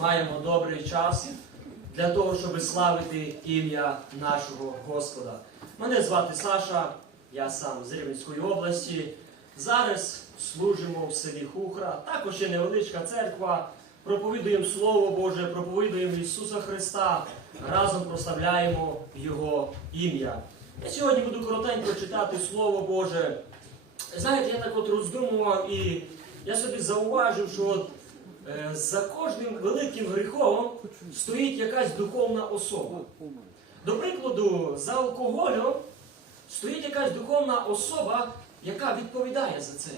маємо добрий час для того, щоб славити ім'я нашого Господа. Мене звати Саша, я сам з Рівненської області. Зараз служимо в селі Хухра. Також є невеличка церква. Проповідуємо Слово Боже, проповідуємо Ісуса Христа, разом прославляємо Його ім'я. Я сьогодні буду коротенько читати Слово Боже. Знаєте, я так от роздумував і я собі зауважив, що от, за кожним великим гріхом стоїть якась духовна особа. До прикладу, за алкоголем стоїть якась духовна особа, яка відповідає за це.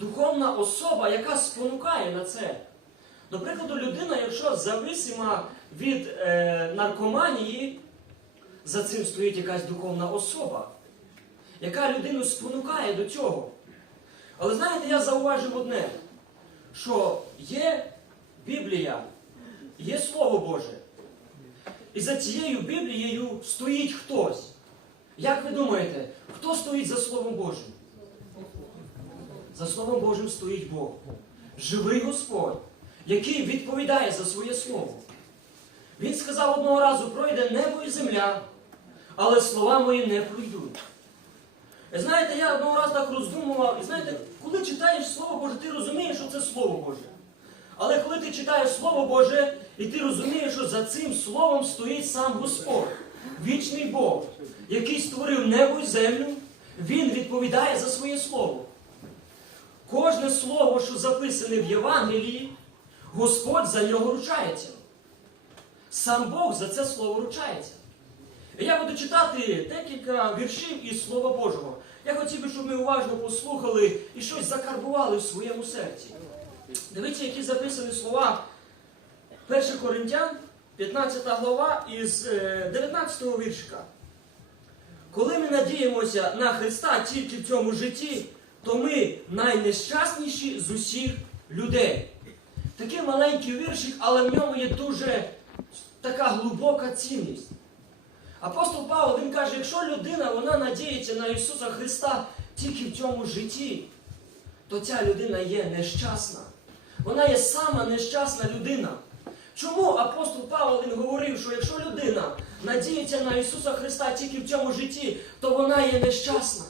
Духовна особа, яка спонукає на це. До прикладу, людина, якщо зависима від е, наркоманії, за цим стоїть якась духовна особа, яка людину спонукає до цього. Але знаєте, я зауважив одне, що є Біблія, є Слово Боже. І за цією Біблією стоїть хтось. Як ви думаєте, хто стоїть за Словом Божим? За Словом Божим стоїть Бог. Живий Господь, який відповідає за своє слово. Він сказав одного разу: пройде небо і земля, але слова мої не пройдуть. Знаєте, я одного разу так роздумував, і знаєте, коли читаєш Слово Боже, ти розумієш, що це Слово Боже. Але коли ти читаєш Слово Боже, і ти розумієш, що за цим словом стоїть сам Господь, вічний Бог, який створив небо і землю, Він відповідає за своє слово. Кожне слово, що записане в Євангелії, Господь за нього ручається. Сам Бог за це слово ручається. І я буду читати декілька віршів із Слова Божого. Я хотів би, щоб ми уважно послухали і щось закарбували в своєму серці. Дивіться, які записані слова 1 Коринтян, 15 глава із е, 19 віршика. Коли ми надіємося на Христа тільки в цьому житті, то ми найнещасніші з усіх людей. Такий маленький віршик, але в ньому є дуже така глибока цінність. Апостол Павло він каже, якщо людина вона надіється на Ісуса Христа тільки в цьому житті, то ця людина є нещасна. Вона є сама нещасна людина. Чому апостол Павло він говорив, що якщо людина надіється на Ісуса Христа тільки в цьому житті, то вона є нещасна?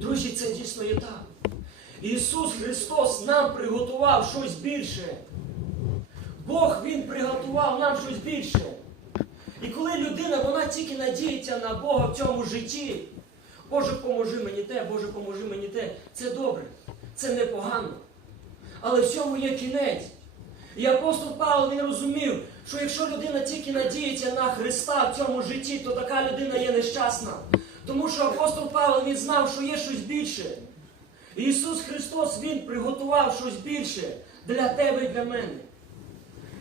Друзі, це дійсно є так. Ісус Христос нам приготував щось більше. Бог Він приготував нам щось більше. І коли людина вона тільки надіється на Бога в цьому житті, Боже, поможи мені те, Боже, поможи мені те, це добре, це непогано. Але в цьому є кінець. І апостол Павло він розумів, що якщо людина тільки надіється на Христа в цьому житті, то така людина є нещасна. Тому що апостол Павло він знав, що є щось більше. І Ісус Христос Він приготував щось більше для тебе і для мене.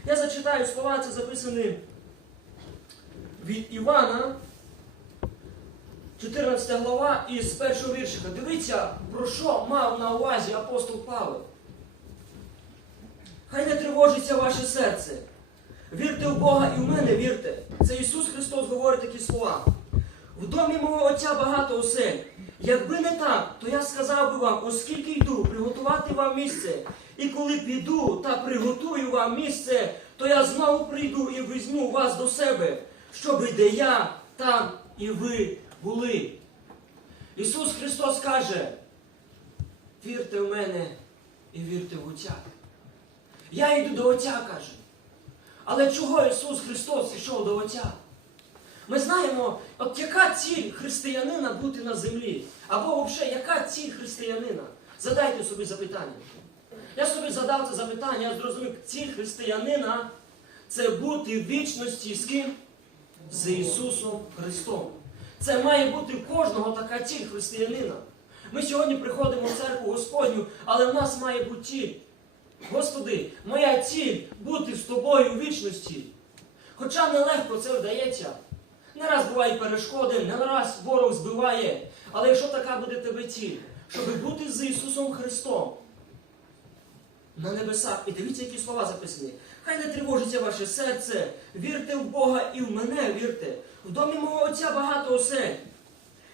Я зачитаю слова, це записані від Івана, 14 глава із першого віршика. Дивіться, про що мав на увазі апостол Павло. Хай не тривожиться ваше серце. Вірте в Бога і в мене вірте. Це Ісус Христос говорить такі слова. В домі мого Отця багато осель. Якби не так, то я сказав би вам, оскільки йду приготувати вам місце. І коли піду та приготую вам місце, то я знову прийду і візьму вас до себе, щоби де я, там і ви були. Ісус Христос каже, вірте в мене і вірте в Отця. Я йду до Отця, каже. Але чого Ісус Христос ішов до Отця? Ми знаємо, от яка ціль християнина бути на землі? Або взагалі, яка ціль християнина? Задайте собі запитання. Я собі задав це запитання, я зрозумів, ціль християнина це бути в вічності з ким? З Ісусом Христом. Це має бути кожного така ціль християнина. Ми сьогодні приходимо в церкву Господню, але в нас має бути ціль. Господи, моя ціль бути з тобою у вічності. Хоча нелегко це вдається. Не раз бувають перешкоди, не раз ворог збиває. Але якщо така буде тебе ціль, щоб бути з Ісусом Христом на небесах, і дивіться, які слова записані. Хай не тривожиться ваше серце, вірте в Бога і в мене вірте. В домі мого Отця багато осель.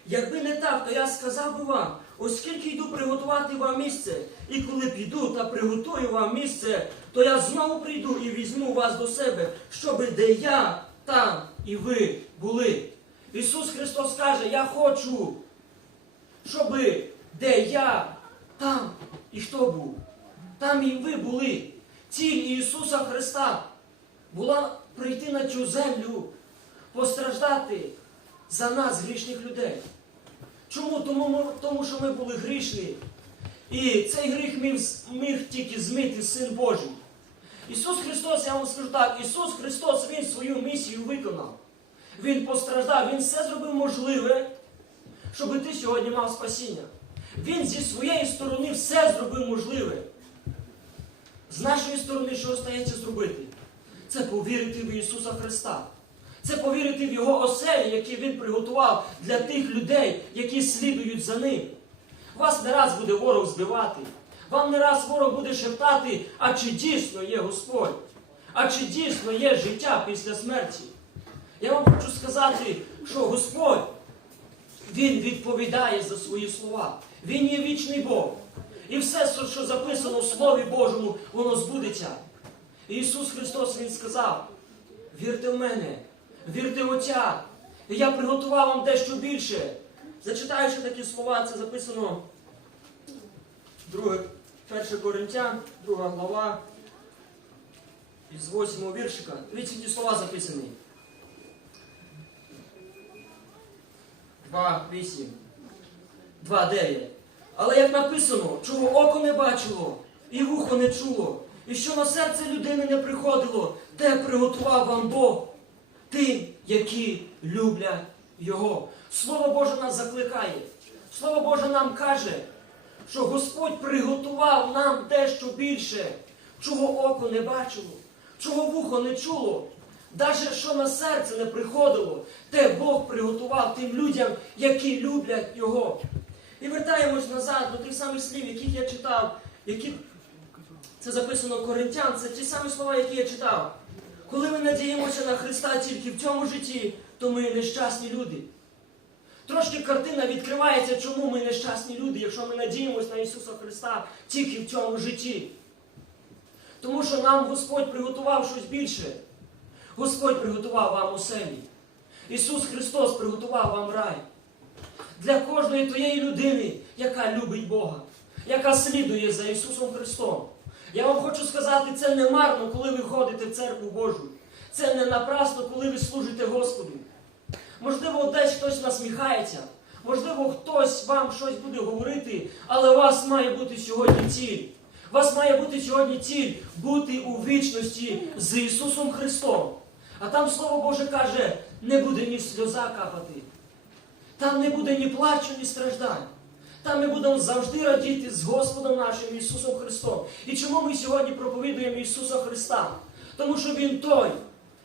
Якби не так, то я сказав би вам, оскільки йду приготувати вам місце, І коли піду та приготую вам місце, то я знову прийду і візьму вас до себе, щоби де я, там і ви були. Ісус Христос каже, я хочу, щоби де я, там і хто був, там і ви були. Ціль Ісуса Христа була прийти на цю землю, постраждати за нас, грішних людей. Чому? Тому, тому що ми були грішні. І цей гріх міг, міг тільки змити Син Божий. Ісус Христос, я вам скажу так, Ісус Христос, Він свою місію виконав. Він постраждав, Він все зробив можливе, щоб ти сьогодні мав спасіння. Він зі своєї сторони все зробив можливе. З нашої сторони, що остається зробити? Це повірити в Ісуса Христа. Це повірити в Його оселі, які Він приготував для тих людей, які слідують за ним. Вас не раз буде ворог збивати. Вам не раз ворог буде шептати, а чи дійсно є Господь? А чи дійсно є життя після смерті? Я вам хочу сказати, що Господь, Він відповідає за свої слова. Він є вічний Бог. І все, що записано в Слові Божому, воно збудеться. І Ісус Христос Він сказав: вірте в мене, вірте в Отця, і я приготував вам дещо більше. Зачитаючи такі слова, це записано 2, 1 Коринтян, 2 глава, із 8 віршика. Дивіться, ці слова записані. 2, 8, 2, 9. Але як написано, чого око не бачило, і вухо не чуло, і що на серце людини не приходило, те приготував вам Бог тим, які люблять Його. Слово Боже нас закликає. Слово Боже нам каже, що Господь приготував нам дещо більше, чого око не бачило, чого вухо не чуло. Даже що на серце не приходило, те Бог приготував тим людям, які люблять Його. І вертаємось назад до тих самих слів, яких я читав, які це записано Коринтян, це ті самі слова, які я читав. Коли ми надіємося на Христа тільки в цьому житті, то ми нещасні люди. Трошки картина відкривається, чому ми нещасні люди, якщо ми надіємося на Ісуса Христа тільки в цьому житті. Тому що нам Господь приготував щось більше. Господь приготував вам оселі. Ісус Христос приготував вам рай. Для кожної тієї людини, яка любить Бога, яка слідує за Ісусом Христом. Я вам хочу сказати, це не марно, коли ви ходите в церкву Божу. Це не напрасно, коли ви служите Господу. Можливо, десь хтось насміхається, можливо, хтось вам щось буде говорити, але у вас має бути сьогодні ціль. У вас має бути сьогодні ціль бути у вічності з Ісусом Христом. А там Слово Боже каже, не буде ні сльоза капати. Там не буде ні плачу, ні страждань. Там ми будемо завжди радіти з Господом нашим Ісусом Христом. І чому ми сьогодні проповідуємо Ісуса Христа? Тому що Він той,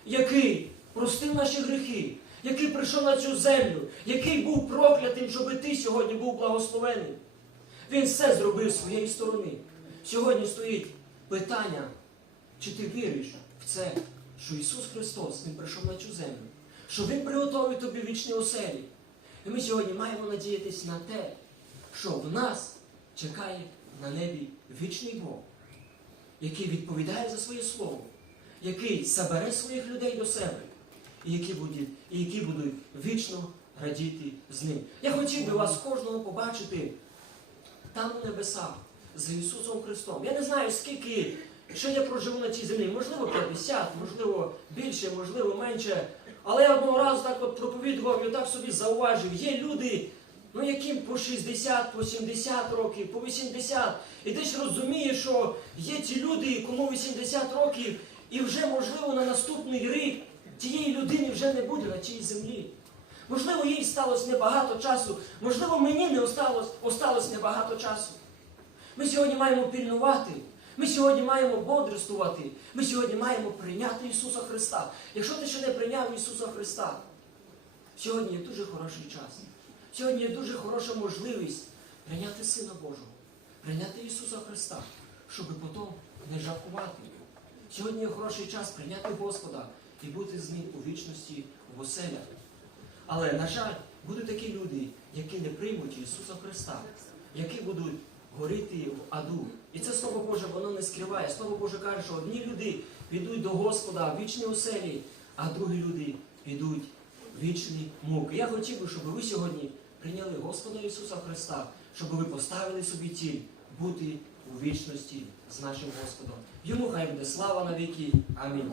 який простив наші гріхи, який прийшов на цю землю, який був проклятим, щоб ти сьогодні був благословений. Він все зробив з своєї сторони. Сьогодні стоїть питання, чи ти віриш в це, що Ісус Христос Він прийшов на цю землю, що Він приготовить тобі вічні оселі. І ми сьогодні маємо надіятись на те, що в нас чекає на небі вічний Бог, який відповідає за своє слово, який забере своїх людей до себе, і які будуть, і які будуть вічно радіти з ним. Я хотів би вас кожного побачити там у небесах з Ісусом Христом. Я не знаю, скільки ще я проживу на цій землі. Можливо, 50, можливо, більше, можливо, менше. Але я одного разу так от проповідував і так собі зауважив. Є люди, ну яким по 60, по 70 років, по 80. І ти ж розумієш, що є ті люди, кому 80 років, і вже, можливо, на наступний рік тієї людини вже не буде на цій землі. Можливо, їй сталося небагато часу, можливо, мені не осталось, осталось небагато часу. Ми сьогодні маємо пільнувати. Ми сьогодні маємо бодрствувати. Ми сьогодні маємо прийняти Ісуса Христа. Якщо ти ще не прийняв Ісуса Христа, сьогодні є дуже хороший час. Сьогодні є дуже хороша можливість прийняти Сина Божого, прийняти Ісуса Христа, щоб потім не жалкувати. Сьогодні є хороший час прийняти Господа і бути з Ним у вічності в оселях. Але, на жаль, будуть такі люди, які не приймуть Ісуса Христа, які будуть горіти в аду. І це слово Боже, воно не скриває. Слово Боже каже, що одні люди підуть до Господа в вічні оселі, а другі люди підуть в вічні муки. Я хотів би, щоб ви сьогодні прийняли Господа Ісуса Христа, щоб ви поставили собі ціль бути у вічності з нашим Господом. Йому хай буде слава на віки. Амінь.